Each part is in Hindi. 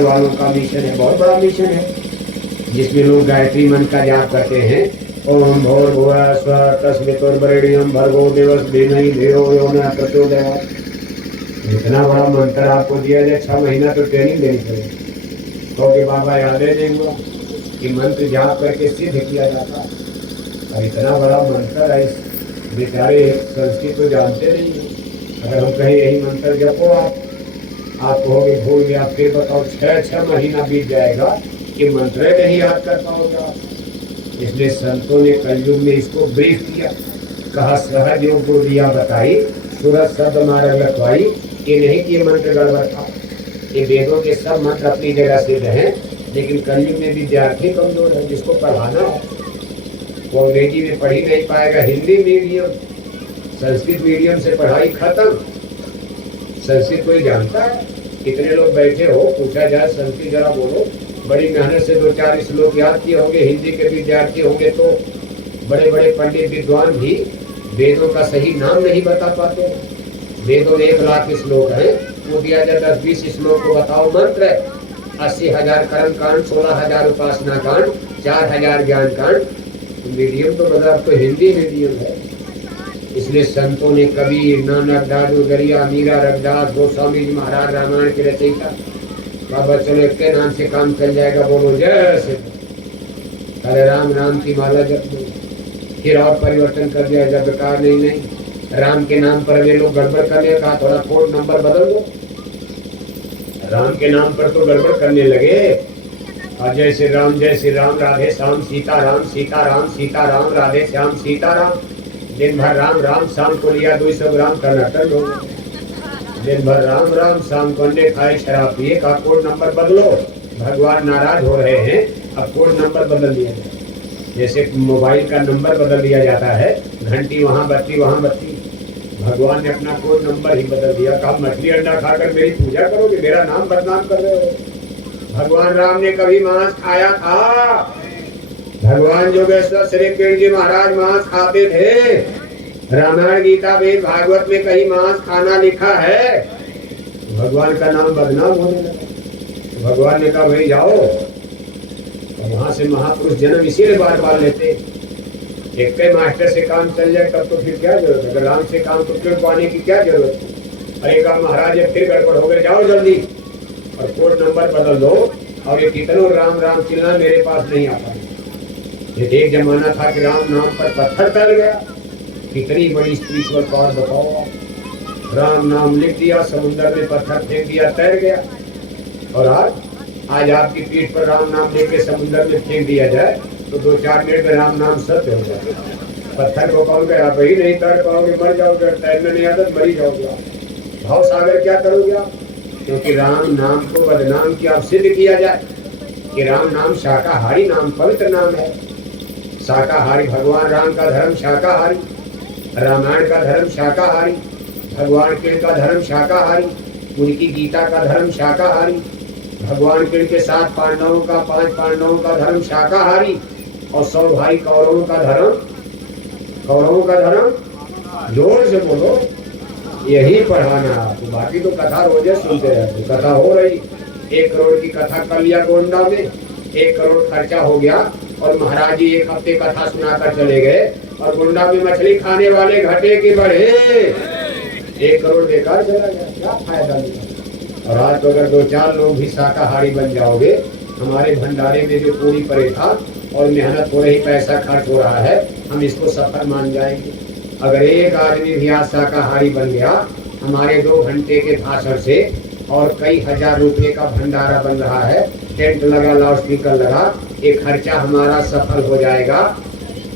वालों का मिशन है, बहुत बड़ा मिशन है, जिसमें लोग गायत्री मंत्र का जाप करते हैं। ओम भूर्भुवः स्वः तस्मितुर्वरेण्यं भर्गो देवस्य धीमहि धियो यो नः प्रचोदयात्। इतना बड़ा मंत्र आपको दिया जाए, 6 महीना तो ट्रेनिंग देनी पड़ेगी। क्योंकि बाबा याद नहीं हुआ कि मंत्र जाप करके सिद्ध किया जाता है। और इतना बड़ा मंत्र है, बेचारे संस्कृत तो जानते नहीं है। अगर हम कहें यही मंत्र जपो आप कहोगे भूल गया, फिर बताओ 6 महीना बीत जाएगा कि मंत्र नहीं याद कर पाओगे। इसलिए संतों ने कलयुग में इसको ब्रीफ किया, कहा सहज योग गुरु दिया बताई, सूरज शब्द मार्ग रखवाई। ये नहीं कि ये मंत्र गड़बड़ था, ये वेदों के सब मंत्र अपनी जगह सिद्ध हैं, लेकिन कलयुग में विद्यार्थी कमजोर है। जिसको पढ़ाना है वो अंग्रेजी में पढ़ ही नहीं पाएगा, हिंदी मीडियम संस्कृत मीडियम से पढ़ाई खत्म। संस्कृत कोई जानता है? कितने लोग बैठे हो, पूछा जाए संस्कृत जरा बोलो, बड़ी मेहनत से 2-4 श्लोक याद किए होंगे। हिंदी के विद्यार्थी होंगे तो बड़े बड़े पंडित विद्वान भी वेदों का सही नाम नहीं बता पाते। वेदों में 1 लाख श्लोक है, वो दिया जाता है 20 श्लोक को बताओ मंत्र, 80,000 कर्म कांड, 16,000 उपासना कांड, 4,000 ज्ञान कांड। मीडियम तो मतलब तो हिंदी मीडियम है। इसलिए संतों ने कबीर, नानक, दादू, गरिया, मीरा, रविदास, गोस्वामी जी महाराज, रामायण के रचयिता, बाबा चलो एक के नाम से काम चल जाएगा, बोलो जय सिद्ध। अरे राम राम की माला जप दो, फिर और परिवर्तन कर दिया जब बेकार नहीं, राम के नाम पर वे लोग गड़बड़ करने का, थोड़ा कोड नंबर बदल दो। राम के नाम पर तो गड़बड़ करने लगे। और जय श्री राम, राधे श्याम, सीता राम, राधे श्याम, सीता राम। दिन भर राम राम, शाम को लिया 200 ग्राम कर्नाटक लोग। दिन भर राम राम, शाम को अंडे खाए, शराब पिए, का कोड नंबर बदलो। भगवान नाराज हो रहे हैं, अब कोड नंबर बदल दिया जाए। जैसे मोबाइल का नंबर बदल दिया जाता है, घंटी वहाँ बत्ती वहाँ बत्ती, भगवान ने अपना कोड नंबर ही बदल दिया। कहा मछली अंडा खाकर मेरी पूजा करोगे, मेरा नाम बदनाम कर रहे हो। भगवान राम ने कभी मांस खाया था? भगवान योगेश्वर श्री कृष्ण जी महाराज मांस खाते थे? रामायण, गीता, वेद, भागवत में कहीं मांस खाना लिखा है? भगवान का नाम बदनाम होने लगा। भगवान ने कहा भाई जाओ, और वहां से महापुरुष जन्म इसीलिए बार बार लेते। एक के मास्टर से काम चल जाए तब तो फिर क्या जरूरत है? अगर राम से काम तो फिर पाने की क्या जरूरत है? अरे कहा महाराज फिर गड़बड़ हो गए, जाओ जल्दी और कोड नंबर बदल दो। और ये कितनों राम राम चिल्ला मेरे पास नहीं आता। ये एक जमाना था कि राम नाम पर पत्थर टल गया। कितनी बड़ी स्पिरिचुअल पावर बताओ आप। राम नाम लिख दिया, समुद्र में पत्थर फेंक दिया, तैर गया। और आज आपकी पीठ पर राम नाम लेके समुद्र में फेंक दिया जाए तो 2-4 मिनट में राम नाम सत्य हो जाए। पत्थर को कहोगे आप ही नहीं तैर पाओगे, मर जाओगे, तैरने नहीं आता मरी जाओगे। भाव सागर क्या करोगे आप? क्योंकि राम नाम को बदनाम किया, सिद्ध किया जाए कि राम नाम शाकाहारी नाम, पवित्र नाम है। शाकाहारी, भगवान राम का धर्म शाकाहारी, रामायण का धर्म शाकाहारी, भगवान कृष्ण का धर्म शाकाहारी, उनकी गीता का धर्म शाकाहारी, भगवान कृष्ण के 7 पांडवों का, 5 पांडवों का धर्म शाकाहारी, और 100 भाई कौरवों का धर्म जोर से बोलो, यही पढ़ाना आपको। बाकी तो कथा रोजे सुनते रहते, कथा हो रही। 1 करोड़ की कथा कर लिया गोंडा में, 1 करोड़ खर्चा हो गया, और महाराज जी 1 हफ्ते कथा सुनाकर चले गए, और गोंडा में मछली खाने वाले घटे के बढ़े। 1 करोड़ बेकार चला गया, क्या फायदा मिला? और आज तो अगर 2-4 लोग भी शाकाहारी बन जाओगे, हमारे भंडारे में जो पूरी पड़े था और मेहनत हो रही, पैसा खर्च हो रहा है, हम इसको सफल मान जाएंगे। अगर एक आदमी भी आज शाकाहारी बन गया, हमारे 2 घंटे के भाषण से और कई हजार रुपए का भंडारा बन रहा है, टेंट लगा, लाउड स्पीकर लगा, ये खर्चा हमारा सफल हो जाएगा,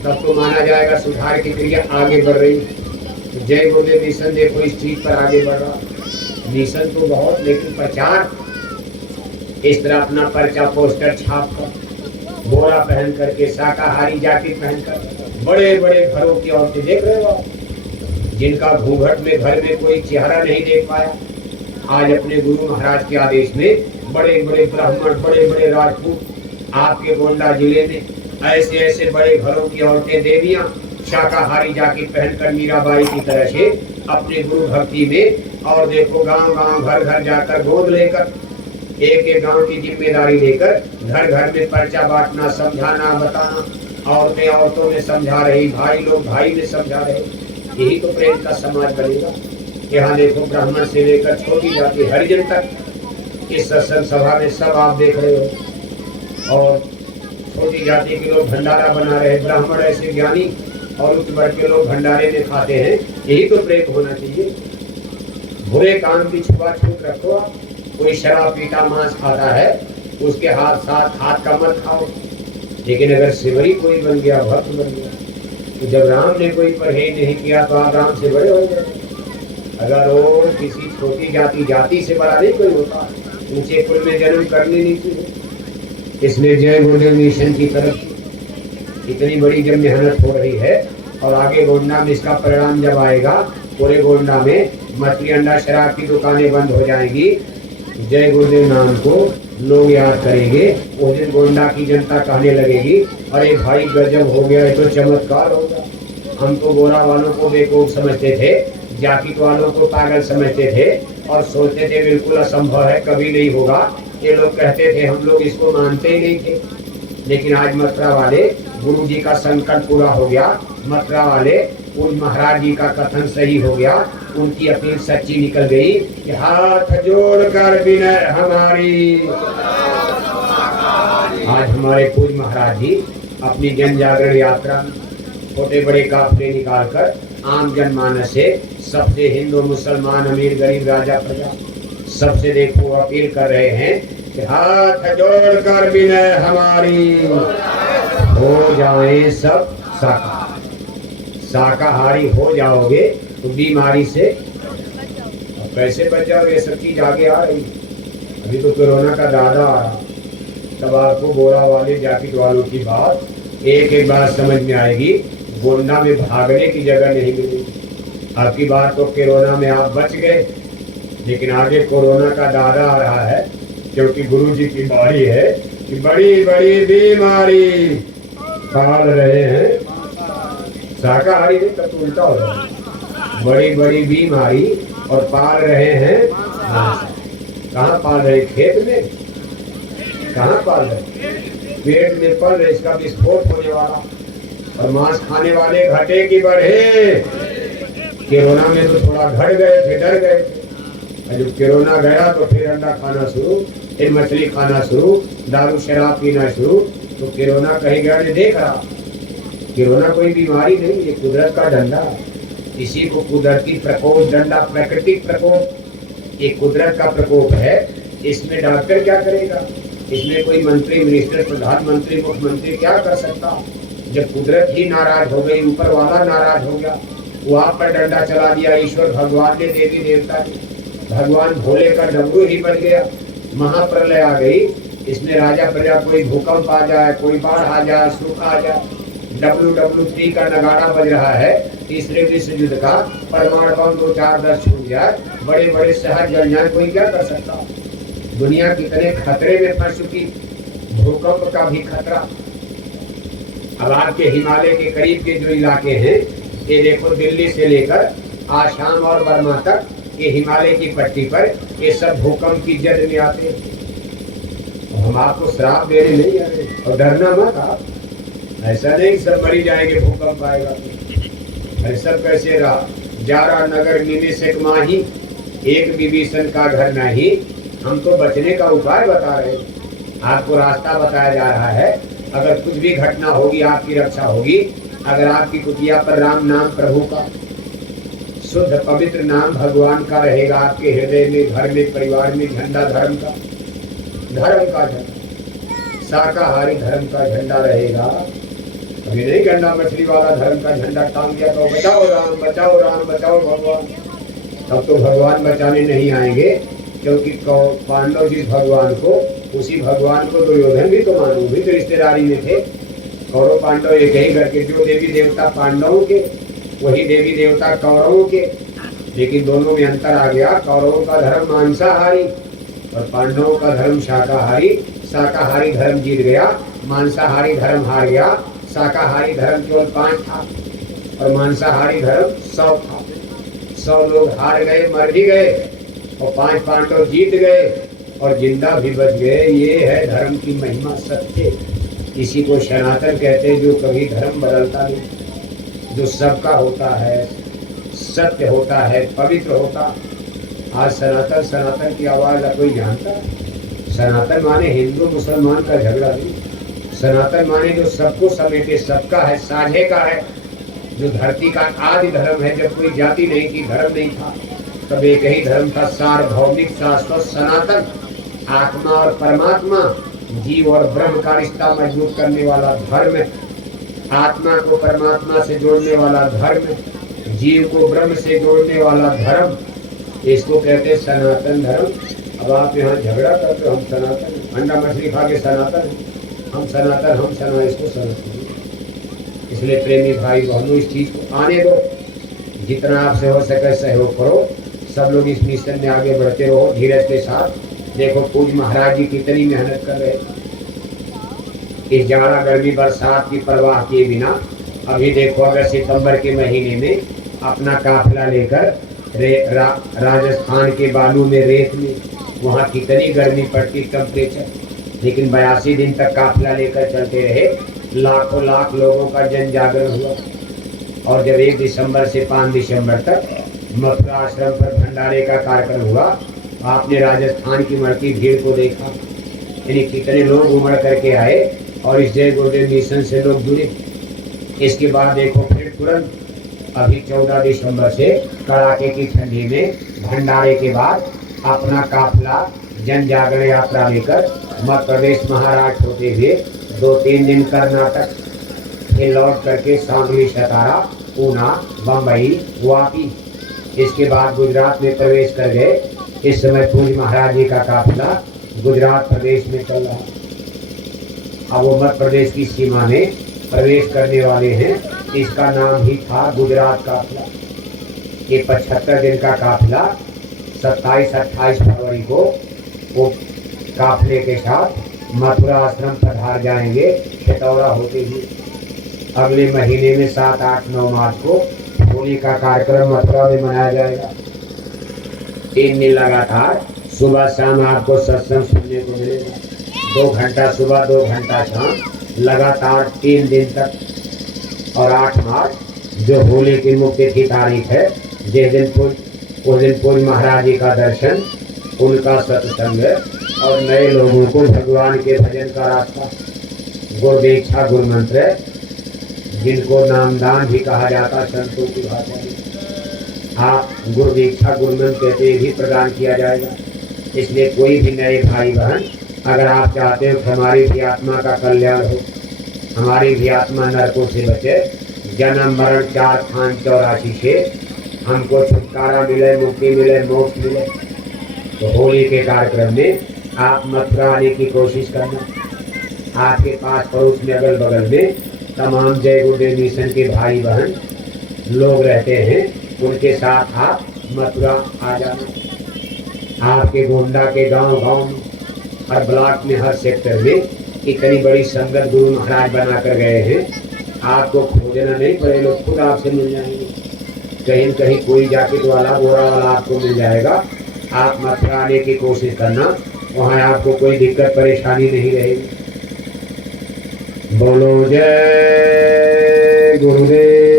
तब तो माना जाएगा सुधार की क्रिया आगे बढ़ रही। तो जय गुरुदेव मिशन देखो इस चीज पर आगे बढ़ रहा। मिशन तो बहुत, लेकिन प्रचार इस तरह अपना पर्चा पोस्टर छाप कर, बोरा पहन करके, शाकाहारी जैकेट पहनकर, बड़े बड़े घरों की औरतें देख रहे हो, जिनका घूंघट में घर में कोई चेहरा नहीं देख पाया, आज अपने गुरु महाराज के आदेश में बड़े बड़े ब्राह्मण, बड़े बड़े राजपूत आपके गोंडा जिले में, ऐसे ऐसे बड़े घरों की औरतें, देवियां शाकाहारी जैकेट पहनकर मीराबाई की तरह से अपने गुरु भक्ति में, और देखो गांव गांव घर घर जाकर गोद लेकर एक एक गांव की जिम्मेदारी लेकर घर घर में पर्चा बांटना, समझाना, बताना, औरतें औरतों में समझा रही, भाई लोग भाई में समझा रहे, यही तो प्रेम का समाज बनेगा। यहाँ देखो ब्राह्मण से लेकर छोटी जाति हरिजन तक इस सत्संग सभा में सब आप देख रहे हो। और छोटी जाति के लोग भंडारा बना रहे, ब्राह्मण ऐसे ज्ञानी और उच्च वर्ग के लोग भंडारे में खाते हैं, यही तो प्रेम होना चाहिए। बुरे काम की छुआछूत रखो। आप कोई शराब पीता मांस खाता है, उसके साथ हाथ का मत खाओ। लेकिन अगर सिवरी कोई बन गया, भक्त बन गया, तो जब राम ने कोई परहेज नहीं किया तो आप राम से बड़े हो गए। अगर वो किसी छोटी जाति से बड़ा नहीं कोई होता, ऊंचे कुल में जन्म करने नहीं चाहिए। इसलिए जय गुरुदेव मिशन की तरफ इतनी बड़ी जब मेहनत हो रही है, और आगे गोंडा में इसका परिणाम जब आएगा, पूरे गोंडा में मछली अंडा शराब की दुकानें बंद हो जाएंगी। जय गुरुदेव नाम को लोग याद करेंगे। उस दिन गोंडा की जनता कहने लगेगी, अरे भाई गजब हो गया, ये तो चमत्कार होगा। हम तो गोरा वालों को बेवकूफ समझते थे, जाकिट वालों को पागल समझते थे और सोचते थे बिल्कुल असंभव है, कभी नहीं होगा। ये लोग कहते थे, हम लोग इसको मानते ही नहीं थे। लेकिन आज मथुरा वाले गुरु जी का संकल्प पूरा हो गया। मथुरा वाले उन महाराज जी का कथन सही हो गया, उनकी अपील सच्ची निकल गई कि हाथ जोड़कर विनय हमारी। आज हमारे पूज्य महाराज जी अपनी जन जागरण यात्रा छोटे बड़े काफले निकालकर आम जनमानस से, सबसे हिंदू मुसलमान अमीर गरीब राजा प्रजा सबसे देखो अपील कर रहे हैं कि हाथ जोड़कर विनय हमारी, हो जाए सब शाकाहारी हो जाओगे तो बीमारी से कैसे बच जाओगे। सब चीज आगे आ रही। अभी तो कोरोना का दादा आ रहा, तब आपको गोरा वाले जाकिट वालों की बात एक बात समझ में आएगी। गोंडा में भागने की जगह नहीं मिली। आपकी बात तो कोरोना में आप बच गए, लेकिन आगे कोरोना का दादा आ रहा है, क्योंकि गुरु जी की बारी है कि बड़ी बड़ी बीमारी पाल रहे हैं। शाकाहारी नहीं तब तो उल्टा हो रहा है। बड़ी बड़ी बीमारी और पाल रहे हैं। कहाँ पाल रहे? खेत में। कहाँ पाल रहे? पेट में पल रहे, इसका विस्फोट होने वाला। और मांस खाने वाले घटे की बढ़े। कोरोना में तो थोड़ा घट गए थे, डर गए थे। जब कोरोना गया तो फिर अंडा खाना शुरू, फिर मछली खाना शुरू, दारू शराब पीना शुरू। तो कोरोना कहीं गया नहीं देख रहा। कोरोना कोई बीमारी नहीं, ये कुदरत का डंडा। इसी को कुदरती प्रकोप, डंडा प्राकृतिक प्रकोप, ये कुदरत का प्रकोप है। इसमें डॉक्टर क्या करेगा? इसमें कोई मंत्री, मिनिस्टर, प्रधानमंत्री, मुख्यमंत्री क्या कर सकता? जब कुदरत ही नाराज हो गई, ऊपर वाला नाराज हो गया, वो आप पर डंडा चला दिया ईश्वर भगवान ने, देवी देवता ने। भगवान भोले का डमरू ही बच गया, महाप्रलय आ गई। इसमें राजा प्रजा, कोई भूकंप आ जाए, कोई बाढ़ आ जाए, सूखा आ जाए, WW3 का नगाड़ा बज रहा है। तीसरे विश्व युद्ध का परमाणु बम 2-4-10 छूट जाए, बड़े बड़े शहर जल जाए, कोई क्या कर सकता? दुनिया कितने खतरे में फंस चुकी, भूकंप का भी खतरा। अब आपके हिमालय के करीब के जो इलाके हैं, ये देखो दिल्ली से लेकर आसाम और बर्मा तक, ये हिमालय की पट्टी पर ये सब भूकंप की जद में आते हैं। हम आपको श्राप देने नहीं आ रहे, और डरना मत आप। ऐसा नहीं सब मरी जाएंगे, भूकंप आएगा। ऐसा कैसे रहा? जारा नगर निमिषक माही, एक विभीषण का घर नहीं। हम तो बचने का उपाय बता रहे हैं, आपको रास्ता बताया जा रहा है। अगर कुछ भी घटना होगी, आपकी रक्षा होगी। अगर आपकी कुटिया पर राम नाम प्रभु का शुद्ध पवित्र नाम भगवान का रहेगा, आपके हृदय में, घर में, परिवार में झंडा धर्म का झंडा, शाकाहारी धर्म का झंडा रहेगा। अभी नहीं गंडा मछली वाला धर्म का झंडा टांग दिया तो बचाओ राम, बचाओ राम, बचाओ भगवान। तब तो भगवान बचाने नहीं आएंगे, क्योंकि पांडव जिस भगवान को, उसी भगवान को दुर्योधन भी तो मानो, भी तो रिश्तेदारी में थे। कौरव पांडव एक ही घर के, जो देवी देवता पांडवों के, वही देवी देवता कौरवों के। लेकिन दोनों में अंतर आ गया। कौरवों का धर्म मांसाहारी और पांडवों का धर्म शाकाहारी। शाकाहारी धर्म जीत गया, मांसाहारी धर्म हार गया। शाकाहारी धर्म केवल 5 था और मांसाहारी धर्म 100 था। 100 लोग हार गए, मर भी गए, और 5 पांडव जीत गए। और जिंदा भी बच गए। ये है धर्म की महिमा, सत्य। इसी को सनातन कहते हैं, जो कभी धर्म बदलता नहीं, जो सबका होता है, सत्य होता है, पवित्र होता। आज सनातन सनातन की आवाज कोई जानता है? सनातन माने हिंदू मुसलमान का झगड़ा नहीं। सनातन माने जो सबको समेटे, सबका है, साझे का है, जो धरती का आदि धर्म है। जब कोई जाति नहीं थी, धर्म नहीं था, तब एक ही धर्म था, सार्वभौमिक शाश्वत सनातन। आत्मा और परमात्मा, जीव और ब्रह्म का रिश्ता मजबूत करने वाला धर्म, आत्मा को परमात्मा से जोड़ने वाला धर्म, जीव को ब्रह्म से जोड़ने वाला धर्म, इसको कहते हैं सनातन धर्म। अब आप यहाँ झगड़ा करते हो, हम सनातन, अंडा मछली खा के सनातन, हम सनातन, हम सना, इसको सनातन। इसलिए प्रेमी भाई बहनों, इस चीज को आने दो, जितना आपसे हो सके सहयोग करो। सब लोग इस मिशन में आगे बढ़ते रहो धीरज के साथ। देखो पूज्य महाराज जी कितनी मेहनत कर रहे हैं, इस जाड़ा गर्मी बरसात की परवाह किए बिना। अभी देखो अगर सितंबर के महीने में अपना काफिला लेकर राजस्थान के बालू में, रेत में, वहाँ कितनी गर्मी पड़ती टेम्परेचर, लेकिन 82 दिन तक काफिला लेकर चलते रहे। लाखों लाख लोगों का जन जागरण हुआ। और जब 1 दिसंबर से 5 दिसंबर तक मथुरा आश्रम पर भंडारे का कार्यक्रम हुआ, आपने राजस्थान की बढ़ती भीड़ को देखा। यानी कितने लोग उमड़ करके आए और इस जय गुरुदेव मिशन से लोग जुड़े। इसके बाद देखो फिर तुरंत अभी 14 दिसंबर से कड़ाके की ठंडी में भंडारे के बाद अपना काफिला जन जागरण यात्रा लेकर मध्य प्रदेश महाराष्ट्र होते हुए 2-3 दिन कर्नाटक, फिर लौट करके सांगली, सतारा, पूना, बम्बई, वापी, इसके बाद गुजरात में प्रवेश कर गए। इस समय पूज्य महाराज जी का काफिला गुजरात प्रदेश में चल रहा है। अब वो मध्य प्रदेश की सीमा में प्रवेश करने वाले हैं। इसका नाम ही था गुजरात काफिला। ये 75 दिन का काफिला 27-28 फरवरी को वो काफिले के साथ मथुरा आश्रम पधार जाएंगे, खितौरा होते हुए। अगले महीने में 7, 8, 9 मार्च को होली का कार्यक्रम मथुरा में मनाया जाएगा। 3 दिन लगातार सुबह शाम आपको सत्संग सुनने को मिलेगा। 2 घंटा सुबह, 2 घंटा शाम, लगातार 3 दिन तक। और 8 मार्च जो होली की मुख्य की तारीख है, जिस दिन उस दिन पूज्य महाराज जी का दर्शन, उनका सत्संग और नए लोगों को भगवान के भजन का रास्ता। गुरु दीक्षा, गुरु मंत्र, जिनको नामदान भी कहा जाता संतों की भाषा में, आप गुरु दीक्षा, गुरु मंत्र कहते भी प्रदान किया जाएगा। इसलिए कोई भी नए भाई बहन, अगर आप चाहते हो कि हमारी भी आत्मा का कल्याण हो, हमारी भी आत्मा नरकों से बचे, जन्म मरण 4 खान 84 से हमको छुटकारा मिले, मुक्ति मिले, मोक्ष मिले, तो होली के कार्यक्रम में आप मथुरा आने की कोशिश करना। आपके पास पड़ोस में, अगल बगल में तमाम जय गुरुदेव मिशन के भाई बहन लोग रहते हैं, उनके साथ आप मथुरा आ जाना। आपके गोंडा के गांव-गांव में, हर ब्लॉक में, हर सेक्टर में इतनी बड़ी संगत गुरु महाराज बना कर गए हैं, आपको खोजना नहीं पड़े, लोग खुद आपसे मिल जाएंगे। कहीं न कहीं कोई जैकेट वाला, बोरा वाला आपको मिल जाएगा। आप मथुरा आने की कोशिश करना, वहाँ आपको कोई दिक्कत परेशानी नहीं रहेगी। बोलो जय गुरुदेव।